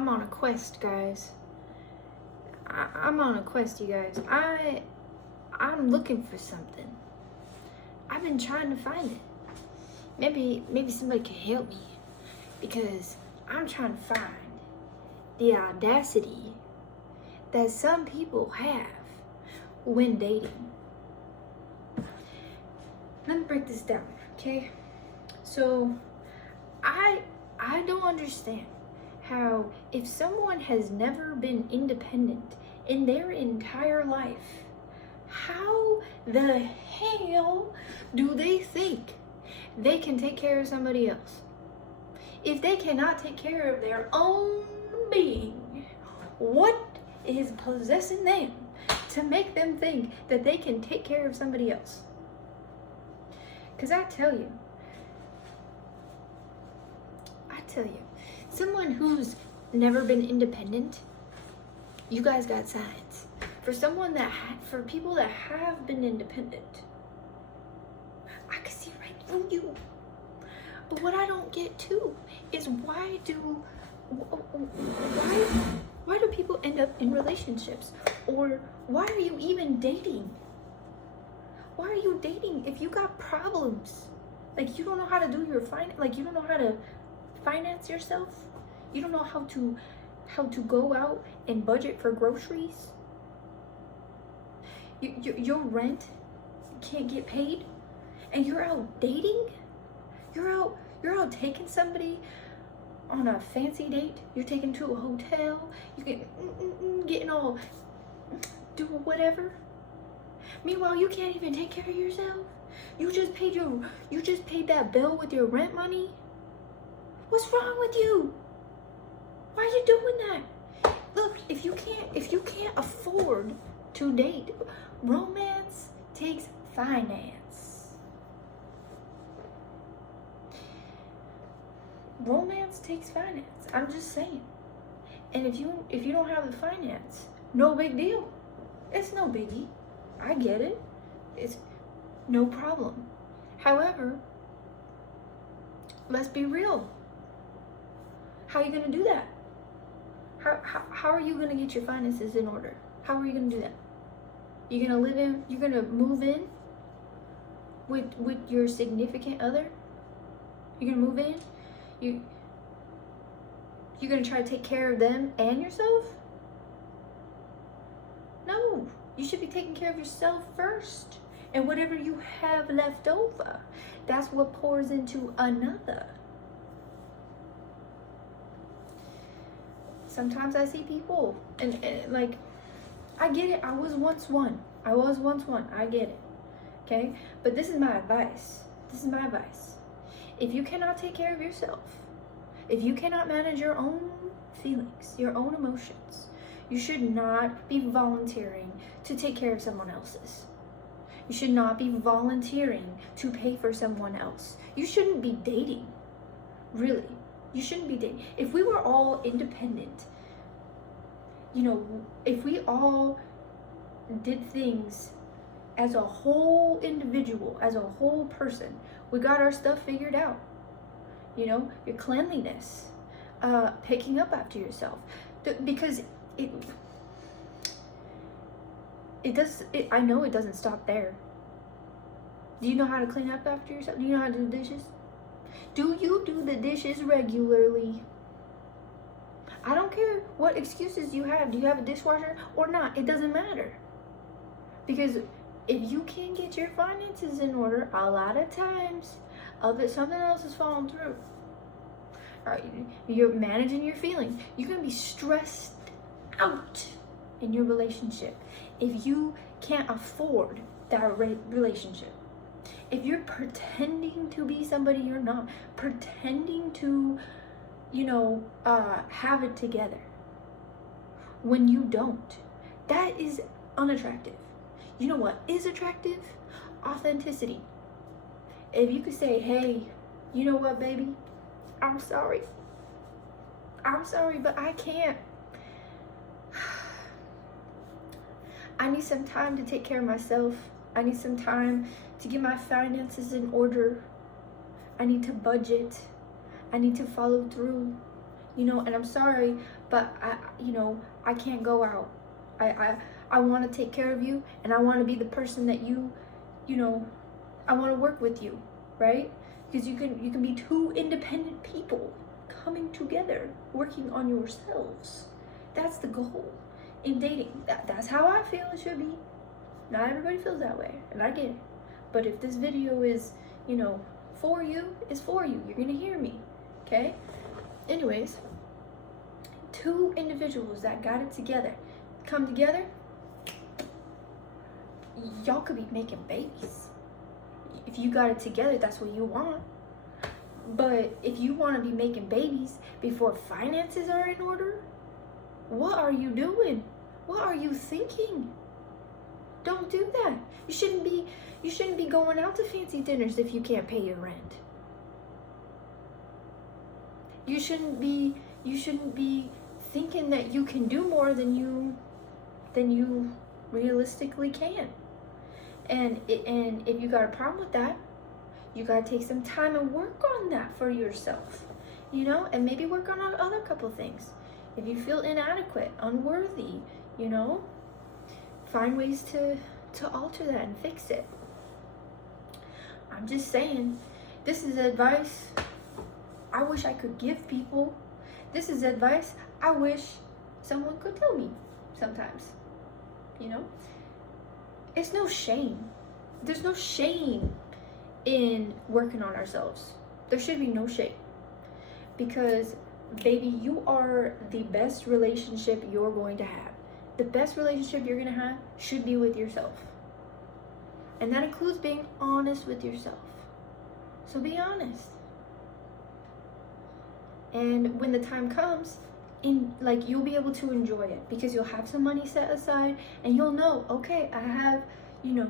I'm on a quest, guys. I'm on a quest, you guys. I'm looking for something. I've been trying to find it. Maybe somebody can help me, because I'm trying to find the audacity that some people have when dating. Let me break this down, okay? So I don't understand how, if someone has never been independent in their entire life, how the hell do they think they can take care of somebody else? If they cannot take care of their own being, what is possessing them to make them think that they can take care of somebody else? Because I tell you, someone who's never been independent, you guys got signs. For people that have been independent, I can see right through you. But what I don't get too is why do people end up in relationships? Or why are you even dating? Why are you dating if you got problems? Like, you don't know how to do your you don't know how to finance yourself. You don't know how to go out and budget for groceries. Your rent can't get paid, and you're out dating. You're out taking somebody on a fancy date. You're taking to a hotel. You getting all do whatever. Meanwhile, you can't even take care of yourself. You just paid that bill with your rent money. What's wrong with you? Why are you doing that? Look, if you can't afford to date, romance takes finance. Romance takes finance. I'm just saying. And if you don't have the finance, no big deal. It's no biggie. I get it. It's no problem. However, let's be real. How are you going to do that? How are you going to get your finances in order? How are you going to do that? You're going to move in with your significant other? You're going to move in? You're going to try to take care of them and yourself? No, you should be taking care of yourself first. And whatever you have left over, that's what pours into another. Sometimes I see people and like, I get it. I was once one. I get it. Okay? But this is my advice. If you cannot take care of yourself, if you cannot manage your own feelings, your own emotions, you should not be volunteering to take care of someone else's. You should not be volunteering to pay for someone else. You shouldn't be dating. Really. You shouldn't be dating. If we were all independent, if we all did things as a whole individual, as a whole person, we got our stuff figured out. Your cleanliness, picking up after yourself. Because I know it doesn't stop there. Do you know how to clean up after yourself? Do you know how to do the dishes? Do you do the dishes regularly? I don't care what excuses you have. Do you have a dishwasher or not? It doesn't matter. Because if you can't get your finances in order, a lot of times, something else is falling through. All right, you're managing your feelings. You're going to be stressed out in your relationship if you can't afford that relationship. If you're pretending to be somebody you're not, pretending to, have it together when you don't, that is unattractive. You know what is attractive? Authenticity. If you could say, hey, you know what, baby? I'm sorry, but I can't. I need some time to take care of myself. I need some time to get my finances in order. I need to budget. I need to follow through. you know, and I'm sorry, but I can't go out. I want to take care of you, and I want to be the person that I want to work with you, right? Because you can be two independent people coming together, working on yourselves. That's the goal in dating. That's how I feel it should be. Not everybody feels that way, and I get it. But if this video is, for you, it's for you. You're gonna hear me, okay? Anyways, two individuals that got it together, come together, y'all could be making babies. If you got it together, that's what you want. But if you want to be making babies before finances are in order, what are you doing? What are you thinking? Don't do that. You shouldn't be going out to fancy dinners if you can't pay your rent. You shouldn't be thinking that you can do more than you realistically can. And if you got a problem with that, you gotta take some time and work on that for yourself, and maybe work on other couple things. If you feel inadequate, unworthy, find ways to alter that and fix it. I'm just saying, this is advice I wish I could give people. This is advice I wish someone could tell me sometimes, It's no shame. There's no shame in working on ourselves. There should be no shame. Because, baby, you are the best relationship you're going to have. The best relationship you're going to have should be with yourself. And that includes being honest with yourself. So be honest. And when the time comes, you'll be able to enjoy it because you'll have some money set aside and you'll know, okay, I have,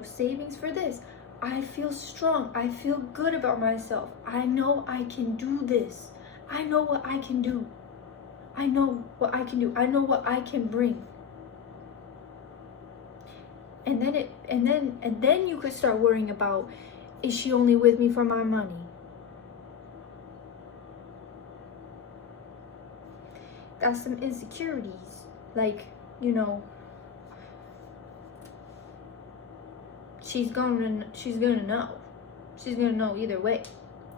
savings for this. I feel strong. I feel good about myself. I know I can do this. I know what I can do. I know what I can do. I know what I can bring. And then you could start worrying about, is she only with me for my money? That's some insecurities. She's gonna know. She's gonna know either way,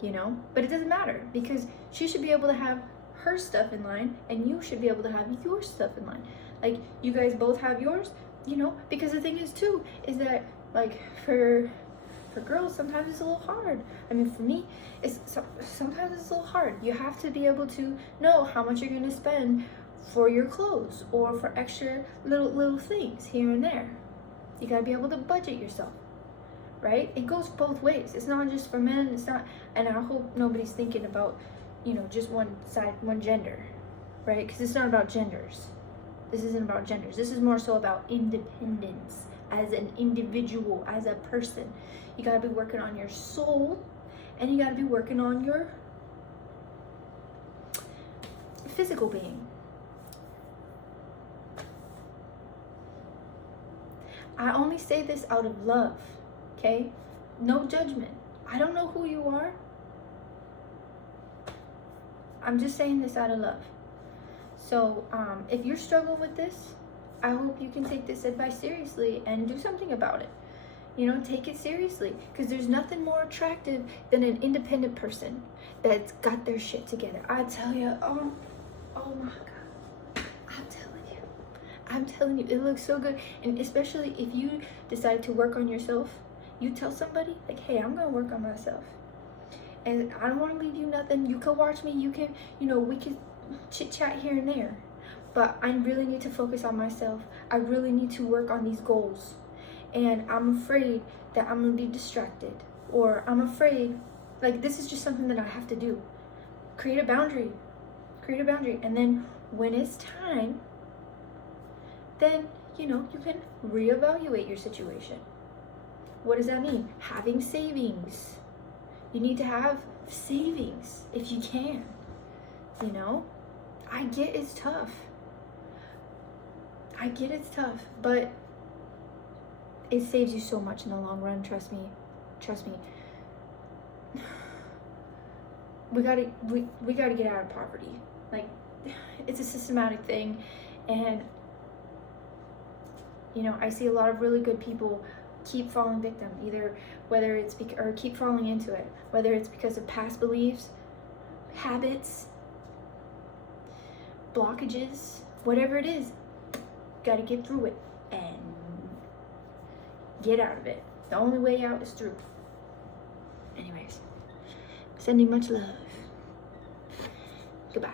But it doesn't matter because she should be able to have her stuff in line and you should be able to have your stuff in line. You guys both have yours, because the thing is too, is that for girls, sometimes it's a little hard. I mean, for me, sometimes it's a little hard. You have to be able to know how much you're gonna spend for your clothes or for extra little things here and there. You gotta be able to budget yourself, right? It goes both ways. It's not just for men. It's not, and I hope nobody's thinking about, just one side, one gender, right? Because it's not about genders. This isn't about genders. This is more so about independence as an individual, as a person. You gotta be working on your soul, and you gotta be working on your physical being. I only say this out of love, okay? No judgment. I don't know who you are. I'm just saying this out of love. So, if you're struggling with this, I hope you can take this advice seriously and do something about it. Take it seriously. Because there's nothing more attractive than an independent person that's got their shit together. I tell you, oh my God. I'm telling you, it looks so good. And especially if you decide to work on yourself, you tell somebody, hey, I'm going to work on myself. And I don't want to leave you nothing. You can watch me. You can, we can chit-chat here and there. But I really need to focus on myself. I really need to work on these goals. And I'm afraid that I'm going to be distracted. Or I'm afraid, this is just something that I have to do. Create a boundary. And then when it's time, then, you can reevaluate your situation. What does that mean? Having savings. You need to have savings if you can. I get it's tough. But it saves you so much in the long run, trust me. We gotta get out of poverty. it's a systematic thing, and you know, I see a lot of really good people keep falling victim, either whether it's or keep falling into it, whether it's because of past beliefs, habits, blockages, whatever it is. Got to get through it and get out of it. The only way out is through. Anyways, sending much love. Goodbye.